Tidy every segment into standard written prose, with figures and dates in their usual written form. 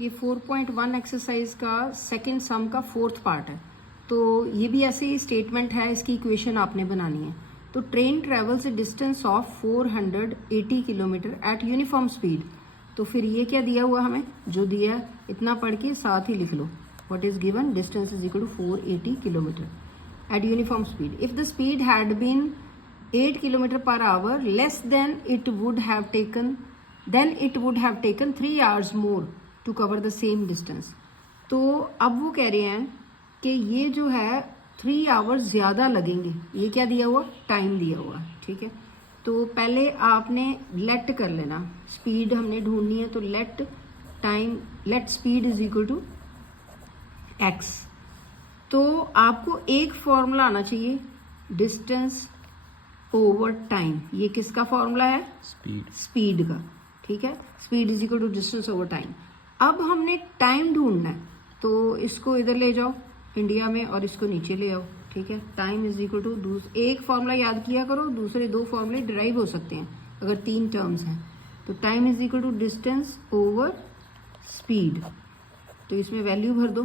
ये 4.1 एक्सरसाइज का सेकंड सम का फोर्थ पार्ट है। तो ये भी ऐसे ही स्टेटमेंट है, इसकी इक्वेशन आपने बनानी है। तो train travels A distance of 480 kilometre at uniform speed. तो फिर ये क्या दिया हुआ हमें, जो दिया है इतना पढ़ के साथ ही लिख लो, what is given, distance is equal to 480 kilometre at uniform speed. If the speed had been 8 kilometre per hour less than it would have taken it would have taken 3 hours more to cover the same distance। तो अब वो कह रहे हैं कि ये जो है 3 आवर्स ज़्यादा लगेंगे। ये क्या दिया हुआ, टाइम दिया हुआ, ठीक है। तो पहले आपने लेट कर लेना, स्पीड हमने ढूंढनी है, तो let speed is equal to x. तो आपको एक फॉर्मूला आना चाहिए, डिस्टेंस ओवर टाइम। ये किसका फॉर्मूला है, स्पीड का, ठीक है। Speed is equal to distance over time. अब हमने टाइम ढूंढना है, तो इसको इधर ले जाओ इंडिया में और इसको नीचे ले आओ, ठीक है। टाइम इज इक्वल टू एक फॉर्मूला याद किया करो, दूसरे 2 फॉर्मूले डिराइव हो सकते हैं अगर 3 टर्म्स हैं। तो time is equal to distance over speed, तो इसमें वैल्यू भर दो।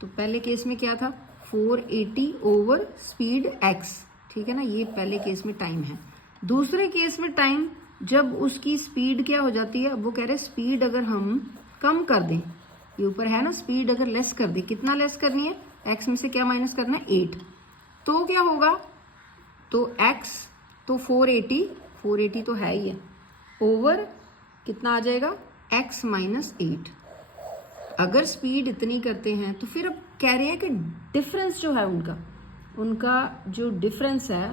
तो पहले केस में क्या था, 480 ओवर स्पीड एक्स, ठीक है ना, ये पहले केस में टाइम है। दूसरे केस में टाइम जब उसकी स्पीड क्या हो जाती है, अब वो कह रहे हैं स्पीड अगर हम कम कर दें, ये ऊपर है ना, स्पीड अगर लेस कर दें, कितना लेस करनी है, एक्स में से क्या माइनस करना है, 8। तो क्या होगा, तो एक्स तो 480 तो है ही है, ओवर कितना आ जाएगा, एक्स माइनस 8। अगर स्पीड इतनी करते हैं तो फिर अब कह रहे हैं कि डिफरेंस जो है उनका जो डिफरेंस है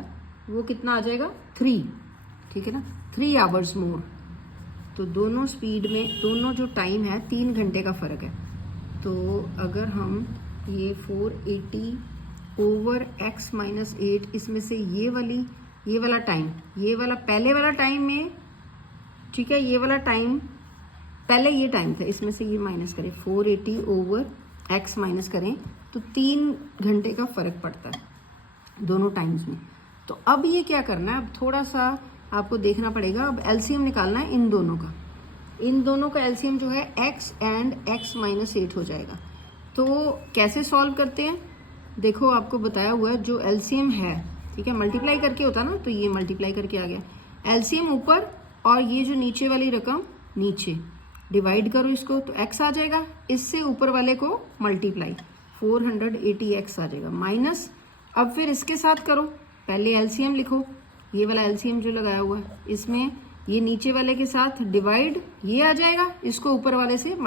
वो कितना आ जाएगा, 3, ठीक है ना, 3 आवर्स मोर। तो दोनों स्पीड में, दोनों जो टाइम है 3 घंटे का फ़र्क है। तो अगर हम ये 480 ओवर x माइनस 8, इसमें से ये वाला टाइम, ये वाला पहले वाला टाइम में, ठीक है, ये वाला टाइम पहले ये टाइम था, इसमें से ये माइनस करें, 480 ओवर x माइनस करें तो 3 घंटे का फ़र्क पड़ता है दोनों टाइम्स में। तो अब ये क्या करना है, अब थोड़ा सा आपको देखना पड़ेगा। अब एलसीएम निकालना है इन दोनों का एलसीएम जो है x एंड x माइनस 8 हो जाएगा। तो कैसे सॉल्व करते हैं, देखो आपको बताया हुआ है, जो एलसीएम है, ठीक है, मल्टीप्लाई करके होता ना, तो ये मल्टीप्लाई करके आ गया, एलसीएम ऊपर और ये जो नीचे वाली रकम नीचे, डिवाइड करो इसको तो x आ जाएगा, इससे ऊपर वाले को मल्टीप्लाई 480x आ जाएगा, माइनस अब फिर इसके साथ करो, पहले एलसीएम लिखो, ये वाला एलसीएम जो लगाया हुआ है इसमें ये नीचे वाले के साथ डिवाइड, ये आ जाएगा, इसको ऊपर वाले से